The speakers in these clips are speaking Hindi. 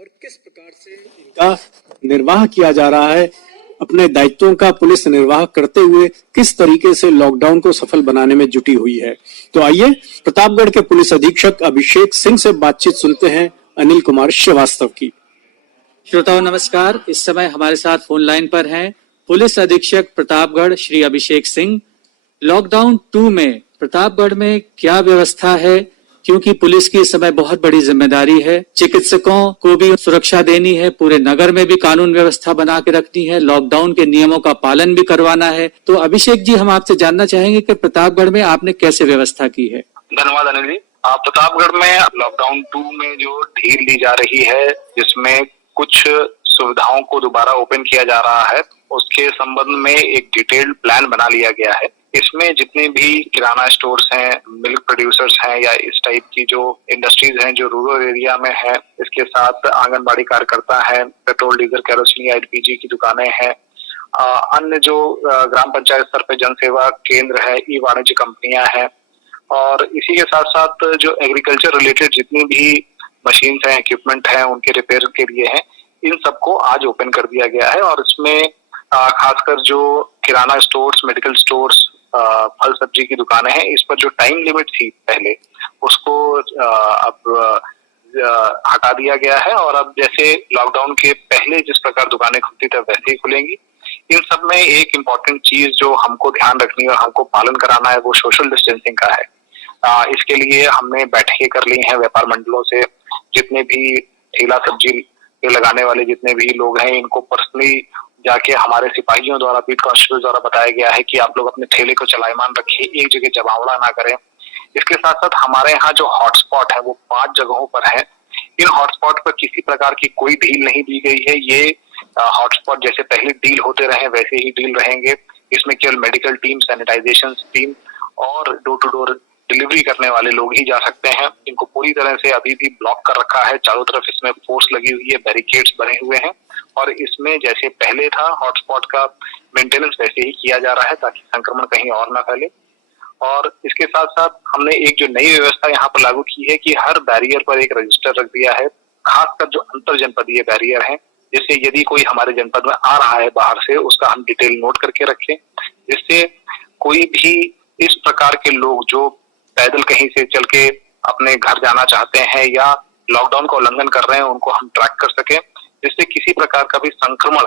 और किस प्रकार से इनका निर्वाह किया जा रहा है, अपने दायित्वों का पुलिस निर्वाह करते हुए किस तरीके से लॉकडाउन को सफल बनाने में जुटी हुई है। तो आइए प्रतापगढ़ के पुलिस अधीक्षक अभिषेक सिंह से बातचीत सुनते हैं अनिल कुमार श्रीवास्तव की। श्रोताओं नमस्कार, इस समय हमारे साथ फोन लाइन पर हैं पुलिस अधीक्षक प्रतापगढ़ श्री अभिषेक सिंह। लॉकडाउन 2 में प्रतापगढ़ में क्या व्यवस्था है, क्योंकि पुलिस की इस समय बहुत बड़ी जिम्मेदारी है, चिकित्सकों को भी सुरक्षा देनी है, पूरे नगर में भी कानून व्यवस्था बना के रखनी है, लॉकडाउन के नियमों का पालन भी करवाना है। तो अभिषेक जी, हम आपसे जानना चाहेंगे कि प्रतापगढ़ में आपने कैसे व्यवस्था की है। धन्यवाद अनिल जी। प्रतापगढ़ में लॉकडाउन 2 में जो ढील दी जा रही है, जिसमें कुछ सुविधाओं को दोबारा ओपन किया जा रहा है, उसके संबंध में एक डिटेल्ड प्लान बना लिया गया है। इसमें जितने भी किराना स्टोर्स हैं, मिल्क प्रोड्यूसर्स हैं या इस टाइप की जो इंडस्ट्रीज हैं जो रूरल एरिया में है, इसके साथ आंगनबाड़ी कार्यकर्ता है, पेट्रोल डीजल केरोसिन या एलपीजी की दुकानें हैं, अन्य जो ग्राम पंचायत स्तर पर जन सेवा केंद्र है, ई वाणिज्य कंपनियां हैं, और इसी के साथ साथ जो एग्रीकल्चर रिलेटेड जितनी भी मशीन्स हैं, इक्विपमेंट हैं, उनके रिपेयर के लिए हैं, इन सबको आज ओपन कर दिया गया है। और इसमें खासकर जो किराना स्टोर्स, मेडिकल स्टोर्स, फल सब्जी की दुकानें हैं, इस पर जो टाइम लिमिट थी पहले, उसको अब हटा दिया गया है। और अब जैसे लॉकडाउन के पहले जिस प्रकार दुकानें खुलती थी वैसे ही खुलेंगी। इन सब में एक इम्पोर्टेंट चीज जो हमको ध्यान रखनी है और हमको पालन कराना है, वो सोशल डिस्टेंसिंग का है। इसके लिए हमने बैठकें कर ली हैं व्यापार मंडलों से। जितने भी ठेला सब्जी लगाने वाले जितने भी लोग हैं, इनको पर्सनली जाके हमारे सिपाहियों द्वारा, बीट कांस्टेबल द्वारा बताया गया है कि आप लोग अपने ठेले को चलायमान रखिए, एक जगह जमावड़ा ना करें। इसके साथ साथ हमारे यहाँ जो हॉटस्पॉट है वो 5 जगहों पर है। इन हॉटस्पॉट पर किसी प्रकार की कोई डील नहीं दी गई है। ये हॉटस्पॉट जैसे पहले डील होते रहे वैसे ही डील रहेंगे। इसमें केवल मेडिकल टीम, सैनिटाइजेशन टीम और डोर टू डोर डिलीवरी करने वाले लोग ही जा सकते हैं। इनको पूरी तरह से अभी भी ब्लॉक कर रखा है, चारों तरफ इसमें फोर्स लगी हुई है, बैरिकेड्स बने हुए हैं, और इसमें जैसे पहले था हॉटस्पॉट का मेंटेनेंस वैसे ही किया जा रहा है ताकि संक्रमण कहीं और ना फैले। और इसके साथ साथ हमने एक जो नई व्यवस्था यहाँ पर लागू की है कि हर बैरियर पर एक रजिस्टर रख दिया है, खासकर जो अंतर जनपदीय बैरियर है, जिससे यदि कोई हमारे जनपद में आ रहा है बाहर से, उसका हम डिटेल नोट करके रखें, जिससे कोई भी इस प्रकार के लोग जो पैदल कहीं से चल के अपने घर जाना चाहते हैं या लॉकडाउन का उल्लंघन कर रहे हैं, उनको हम ट्रैक कर सके, जिससे किसी प्रकार का भी संक्रमण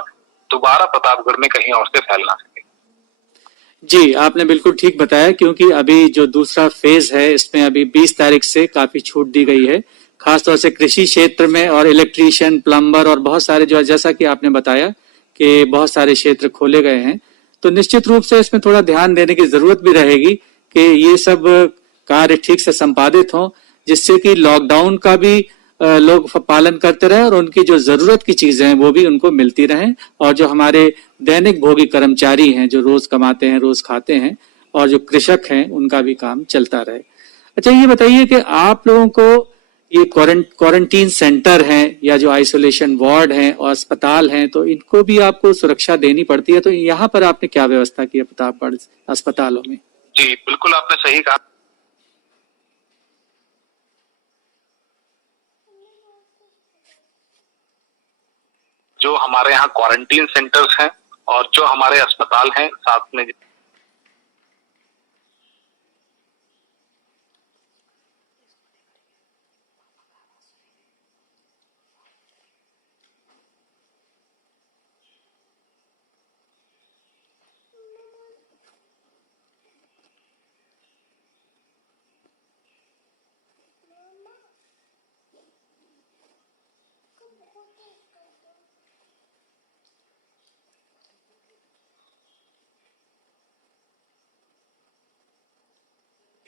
दोबारा प्रतापगढ़ में कहीं और से फैल ना सके। जी, आपने बिल्कुल ठीक बताया, क्योंकि अभी जो दूसरा फेज है इसमें अभी 20 तारीख से काफी छूट दी गई है, खासतौर से कृषि क्षेत्र में, और इलेक्ट्रीशियन, प्लम्बर और बहुत सारे जो, जैसा कि आपने बताया कि बहुत सारे क्षेत्र खोले गए हैं। तो निश्चित रूप से इसमें थोड़ा ध्यान देने की जरूरत भी रहेगी कि ये सब कार्य ठीक से संपादित हों, जिससे कि लॉकडाउन का भी लोग पालन करते रहे और उनकी जो जरूरत की चीजें हैं वो भी उनको मिलती रहें, और जो हमारे दैनिक भोगी कर्मचारी हैं जो रोज कमाते हैं, रोज खाते हैं, और जो कृषक हैं उनका भी काम चलता रहे। अच्छा, ये बताइए कि आप लोगों को ये क्वारंटीन सेंटर हैं या जो आइसोलेशन वार्ड हैं और अस्पताल हैं, तो इनको भी आपको सुरक्षा देनी पड़ती है, तो यहाँ पर आपने क्या व्यवस्था की है प्रतापगढ़ अस्पतालों में? जी बिल्कुल, आपने सही कहा। जो हमारे यहाँ क्वारंटीन सेंटर्स हैं और जो हमारे अस्पताल हैं, साथ में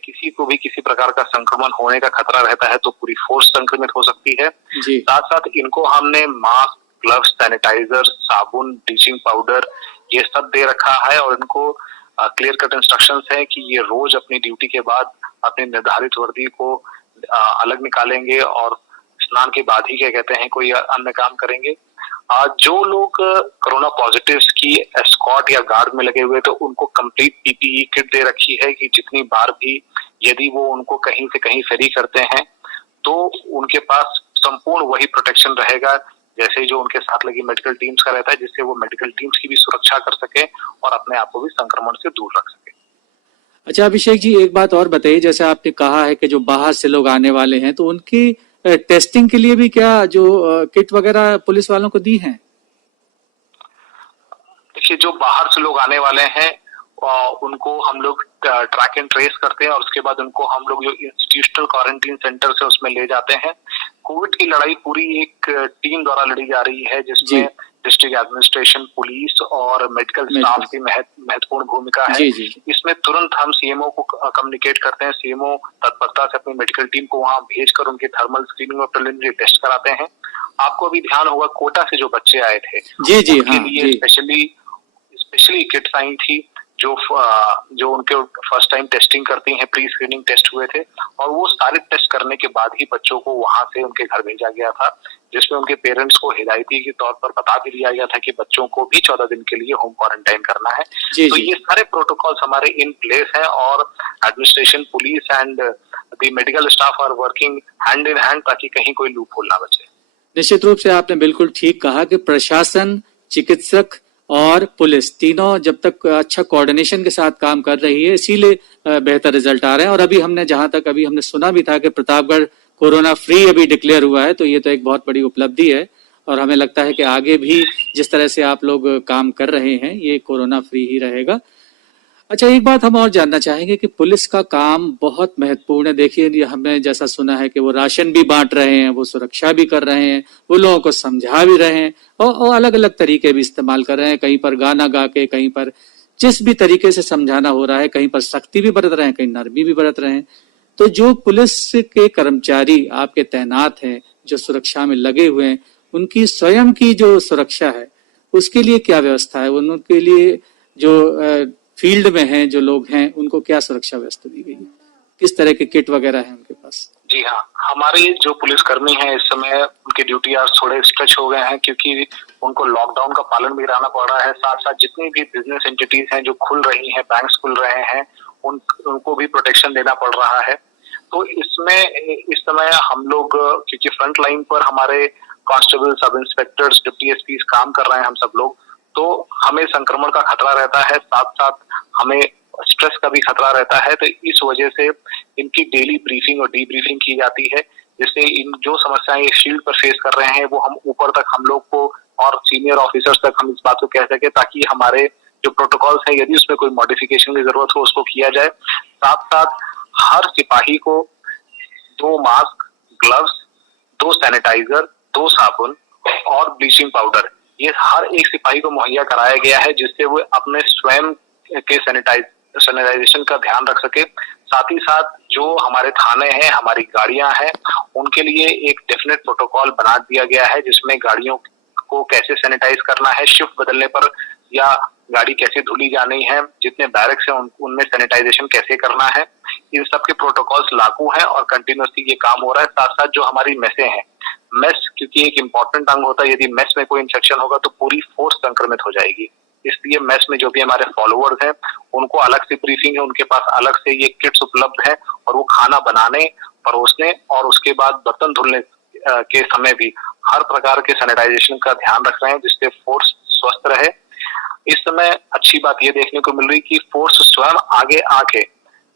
किसी को भी किसी प्रकार का संक्रमण होने का खतरा रहता है तो पूरी फोर्स संक्रमित हो सकती है। साथ साथ इनको हमने मास्क, ग्लव्स, सैनिटाइजर, साबुन, ब्लीचिंग पाउडर ये सब दे रखा है, और इनको क्लियर कट इंस्ट्रक्शंस है कि ये रोज अपनी ड्यूटी के बाद अपनी निर्धारित वर्दी को अलग निकालेंगे और स्नान के बाद ही क्या कहते हैं कोई अन्य काम करेंगे। जो लोग कोरोना पॉजिटिव की एस्कॉर्ट या गार्ड में लगे हुए तो उनको कंप्लीट पीपीई किट दे रखी है कि जितनी बार भी यदि वो उनको कहीं से कहीं फेरी करते हैं तो उनके पास संपूर्ण वही प्रोटेक्शन रहेगा जैसे जो उनके साथ लगी मेडिकल टीम्स का रहता है, जिससे वो मेडिकल टीम्स की भी सुरक्षा कर सके और अपने आप को भी संक्रमण से दूर रख सके। अच्छा अभिषेक जी, एक बात और बताइए, जैसे आपने कहा है कि जो बाहर से लोग आने वाले हैं तो उनकी टेस्टिंग के लिए भी क्या जो किट वगैरह पुलिस वालों को दी है? देखिए, जो बाहर से लोग आने वाले हैं उनको हम लोग ट्रैक एंड ट्रेस करते हैं और उसके बाद उनको हम लोग जो इंस्टीट्यूशनल क्वारंटीन सेंटर से उसमें ले जाते हैं। कोविड की लड़ाई पूरी एक टीम द्वारा लड़ी जा रही है, जिसमें डिस्ट्रिक्ट एडमिनिस्ट्रेशन, पुलिस और मेडिकल स्टाफ की महत्वपूर्ण भूमिका है। इसमें तुरंत हम सीएमओ को कम्युनिकेट करते हैं, सीएमओ तत्परता से अपनी मेडिकल टीम को वहां भेजकर उनकी थर्मल स्क्रीनिंग और प्रिलिमिनरी टेस्ट कराते हैं। आपको अभी ध्यान होगा, कोटा से जो बच्चे आए थे उनके लिए स्पेशली किट्स आई थी जो उनके फर्स्ट टाइम टेस्टिंग करती हैं, प्री स्क्रीनिंग टेस्ट हुए थे और वो सारे टेस्ट करने के बाद ही बच्चों को वहां से उनके घर भेजा गया था, जिसमें उनके पेरेंट्स को हिदायती के तौर पर बता भी दिया गया था कि बच्चों को भी 14 दिन के लिए होम क्वारंटाइन करना है। तो ये सारे प्रोटोकॉल्स हमारे इन प्लेस हैं और administration, police and the medical staff are working hand in hand ताकि कहीं कोई लूप होल ना बचे। निश्चित रूप से आपने बिल्कुल ठीक कहा कि प्रशासन, चिकित्सक और पुलिस तीनों जब तक अच्छा कोऑर्डिनेशन के साथ काम कर रही है, इसीलिए बेहतर रिजल्ट आ रहे हैं। और अभी हमने जहां तक अभी हमने सुना भी था कि प्रतापगढ़ कोरोना फ्री अभी डिक्लेयर हुआ है, तो ये तो एक बहुत बड़ी उपलब्धि है और हमें लगता है कि आगे भी जिस तरह से आप लोग काम कर रहे हैं ये कोरोना फ्री ही रहेगा। अच्छा, एक बात हम और जानना चाहेंगे कि पुलिस का काम बहुत महत्वपूर्ण है। देखिए, हमने जैसा सुना है कि वो राशन भी बांट रहे हैं, वो सुरक्षा भी कर रहे हैं, वो लोगों को समझा भी रहे हैं और अलग अलग तरीके भी इस्तेमाल कर रहे हैं, कहीं पर गाना गा के, कहीं पर जिस भी तरीके से समझाना हो रहा है, कहीं पर सख्ती भी बरत रहे हैं, कहीं नरमी भी बरत रहे हैं। तो जो पुलिस के कर्मचारी आपके तैनात हैं, जो सुरक्षा में लगे हुए हैं, उनकी स्वयं की जो सुरक्षा है उसके लिए क्या व्यवस्था है? उनके लिए जो फील्ड में हैं जो लोग हैं उनको क्या सुरक्षा व्यवस्था दी गई है? किस तरह के किट वगैरह हैं उनके पास? जी हाँ, हमारे जो पुलिसकर्मी हैं इस समय उनके ड्यूटी आवर्स थोड़े स्ट्रेच हो गए हैं क्योंकि उनको लॉकडाउन का पालन भी कराना पड़ रहा है। साथ साथ जितनी भी बिजनेस एंटिटीज हैं जो खुल रही हैं, बैंक्स खुल रहे हैं, उनको भी प्रोटेक्शन देना पड़ रहा है। तो इसमें इस समय हम लोग क्योंकि फ्रंट लाइन पर हमारे कांस्टेबल, सब इंस्पेक्टर्स, डिप्टी एसपी काम कर रहे हैं हम सब लोग, तो हमें संक्रमण का खतरा रहता है, साथ साथ हमें स्ट्रेस का भी खतरा रहता है। तो इस वजह से इनकी डेली ब्रीफिंग और डीब्रीफिंग की जाती है, जिससे इन जो समस्याएं ये फील्ड पर फेस कर रहे हैं वो हम ऊपर तक हम लोग को और सीनियर ऑफिसर्स तक हम इस बात को कह सके ताकि हमारे जो प्रोटोकॉल्स है यदि उसमें कोई मॉडिफिकेशन की जरूरत हो उसको किया जाए। साथ साथ हर सिपाही को 2 मास्क, ग्लव्स, 2 सैनिटाइजर, 2 साबुन और ब्लीचिंग पाउडर ये हर एक सिपाही को मुहैया कराया गया है, जिससे वो अपने स्वयं के सैनिटाइजेशन का ध्यान रख सके। साथ ही साथ जो हमारे थाने हैं, हमारी गाड़ियां हैं, उनके लिए एक डेफिनेट प्रोटोकॉल बना दिया गया है जिसमें गाड़ियों को कैसे सैनिटाइज करना है, शिफ्ट बदलने पर या गाड़ी कैसे धुली जानी है, जितने बैरक्स हैं उनमें सैनिटाइजेशन कैसे करना है, इन सब के प्रोटोकॉल्स लागू हैं और कंटिन्यूसली ये काम हो रहा है। साथ साथ जो हमारी मेसें हैं, मेस क्योंकि एक इम्पोर्टेंट अंग होता है, यदि मेस में कोई इन्फेक्शन होगा तो पूरी फोर्स संक्रमित हो जाएगी। इसलिए मेस में जो भी हमारे फॉलोअर्स हैं उनको अलग से ब्रीफिंग है, उनके पास अलग से ये किट्स उपलब्ध है और वो खाना बनाने, परोसने और उसके बाद बर्तन धुलने के समय भी हर प्रकार के सैनिटाइजेशन का ध्यान रख रहे हैं जिससे फोर्स स्वस्थ रहे। इस समय अच्छी बात ये देखने को मिल रही कि फोर्स स्वयं आगे आके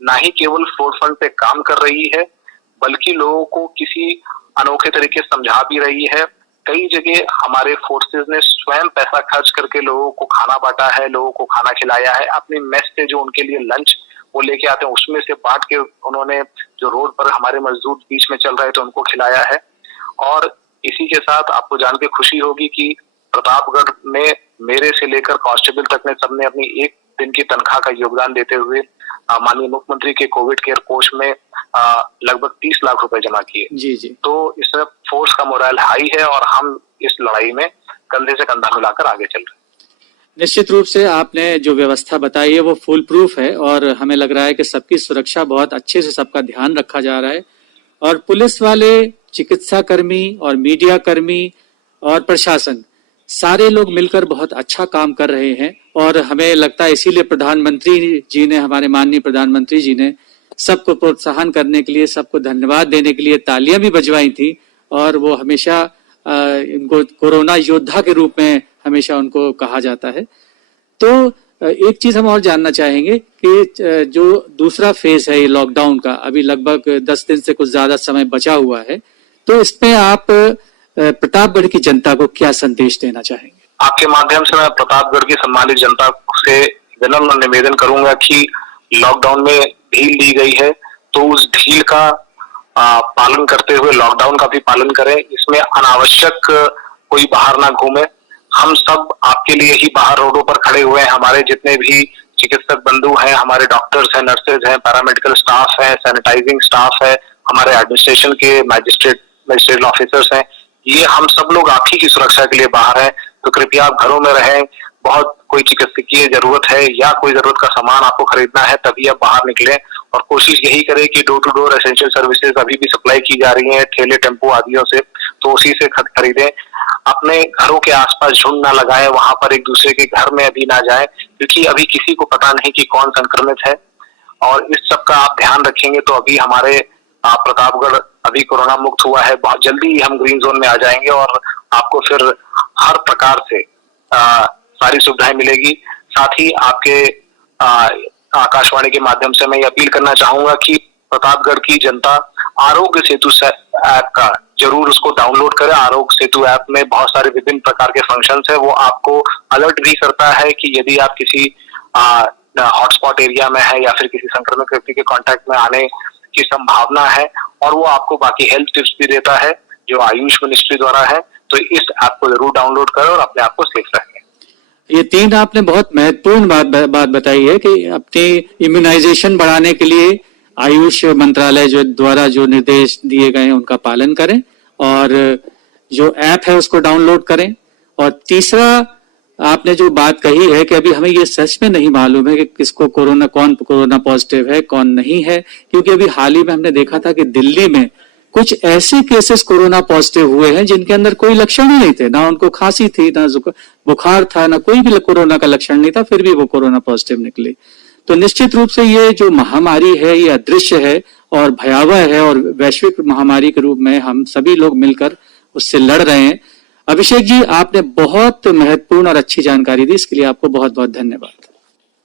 ना ही केवल फ्लोर फ्रंट पे काम कर रही है बल्कि लोगों को किसी अनोखे तरीके समझा भी रही है। कई जगह हमारे फोर्सेस ने स्वयं पैसा खर्च करके लोगों को खाना बांटा है, लोगों को खाना खिलाया है। अपनी मेस से जो उनके लिए लंच वो लेके आते हैं उसमें से बांट के उन्होंने जो रोड पर हमारे मजदूर बीच में चल रहे थे उनको खिलाया है। और इसी के साथ आपको जान के खुशी होगी कि प्रतापगढ़ में मेरे से लेकर कांस्टेबल तक ने सबने अपनी एक दिन की तनख्वाह का योगदान देते हुए माननीय मुख्यमंत्री के कोविड केयर कोष में लगभग 30 लाख रुपए जमा किए। जी। तो इसमें फोर्स का मोरल हाई है और हम इस लड़ाई में कंधे से कंधा मिलाकर आगे चल रहे हैं। निश्चित रूप से आपने जो व्यवस्था बताई है वो फुल प्रूफ है और हमें लग रहा है कि सबकी सुरक्षा बहुत अच्छे से सबका ध्यान रखा जा रहा है और पुलिस वाले, चिकित्सा कर्मी और मीडिया कर्मी और प्रशासन सारे लोग मिलकर बहुत अच्छा काम कर रहे हैं। और हमें लगता है इसीलिए प्रधानमंत्री जी ने, हमारे माननीय प्रधानमंत्री जी ने सबको प्रोत्साहन करने के लिए, सबको धन्यवाद देने के लिए तालियां भी बजवाई थी और वो हमेशा इनको कोरोना योद्धा के रूप में हमेशा उनको कहा जाता है। तो एक चीज हम और जानना चाहेंगे कि जो दूसरा फेज है ये लॉकडाउन का, अभी लगभग 10 दिन से कुछ ज्यादा समय बचा हुआ है, तो इसमें आप प्रतापगढ़ की जनता को क्या संदेश देना चाहेंगे? आपके माध्यम से मैं प्रतापगढ़ की सम्मानित जनता से विनम्र निवेदन करूंगा कि लॉकडाउन में ढील दी गई है तो उस ढील का पालन करते हुए लॉकडाउन का भी पालन करें। इसमें अनावश्यक कोई बाहर ना घूमे। हम सब आपके लिए ही बाहर रोडों पर खड़े हुए हैं। हमारे जितने भी चिकित्सक बंधु हैं, हमारे डॉक्टर्स हैं, नर्सेज हैं, पैरामेडिकल स्टाफ है, सैनिटाइजिंग स्टाफ है, हमारे एडमिनिस्ट्रेशन के मजिस्ट्रेट ऑफिसर्स हैं, ये हम सब लोग आप ही की सुरक्षा के लिए बाहर हैं। तो कृपया आप घरों में रहें। बहुत कोई चिकित्सकीय जरूरत है या कोई जरूरत का सामान आपको खरीदना है तभी आप बाहर निकलें, और कोशिश यही करें कि door to door essential services अभी भी सप्लाई की जा रही हैं ठेले टेम्पो आदियों से, तो उसी से खरीदें। अपने घरों के आसपास झुंड ना लगाएं, वहां पर एक दूसरे के घर में अभी ना जाएं, क्योंकि अभी किसी को पता नहीं कि कौन संक्रमित है। और इस सब का आप ध्यान रखेंगे तो अभी हमारे प्रतापगढ़ अभी कोरोना मुक्त हुआ है। बहुत जल्दी ही हम ग्रीन जोन में आ जाएंगे और आपको फिर हर प्रकार से सारी सुविधाएं मिलेगी। साथ ही आपके आकाशवाणी के माध्यम से मैं ये अपील करना चाहूंगा कि प्रतापगढ़ की जनता आरोग्य सेतु ऐप का जरूर उसको डाउनलोड करें। आरोग्य सेतु ऐप में बहुत सारे विभिन्न प्रकार के फंक्शंस है। वो आपको अलर्ट भी करता है कि यदि आप किसी हॉटस्पॉट एरिया में है या फिर किसी संक्रमित व्यक्ति के कांटेक्ट में आने की संभावना है, और वो आपको बाकी हेल्थ टिप्स भी देता है जो आयुष मिनिस्ट्री द्वारा है। तो इस ऐप को जरूर डाउनलोड करें और अपने आप को सेफ रखें। ये तीन आपने बहुत महत्वपूर्ण बात बताई है कि अपने इम्यूनाइजेशन बढ़ाने के लिए आयुष मंत्रालय जो द्वारा जो निर्देश दिए गए हैं उनका पालन करें, और जो ऐप है उसको डाउनलोड करें। और तीसरा आपने जो बात कही है कि अभी हमें ये सच में नहीं मालूम है कि किसको कौन कोरोना पॉजिटिव है कौन नहीं है, क्योंकि अभी हाल ही में हमने देखा था कि दिल्ली में कुछ ऐसे केसेस कोरोना पॉजिटिव हुए हैं जिनके अंदर कोई लक्षण ही नहीं थे, ना उनको खांसी थी, ना बुखार था, ना कोई भी कोरोना का लक्षण नहीं था, फिर भी वो कोरोना पॉजिटिव निकले। तो निश्चित रूप से ये जो महामारी है ये अदृश्य है और भयावह है, और वैश्विक महामारी के रूप में हम सभी लोग मिलकर उससे लड़ रहे हैं। अभिषेक जी, आपने बहुत महत्वपूर्ण और अच्छी जानकारी दी, इसके लिए आपको बहुत बहुत धन्यवाद।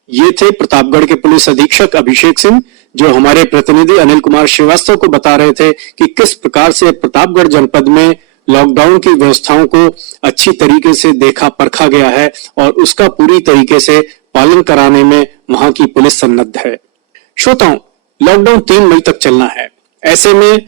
ये थे प्रतापगढ़ के पुलिस अधीक्षक अभिषेक सिंह, जो हमारे प्रतिनिधि अनिल कुमार श्रीवास्तव को बता रहे थे कि किस प्रकार से प्रतापगढ़ जनपद में लॉकडाउन की व्यवस्थाओं को अच्छी तरीके से देखा परखा गया है और उसका पूरी तरीके से पालन कराने में वहां की पुलिस सन्नद्ध है। श्रोताओं, लॉकडाउन 3 मई तक चलना है। ऐसे में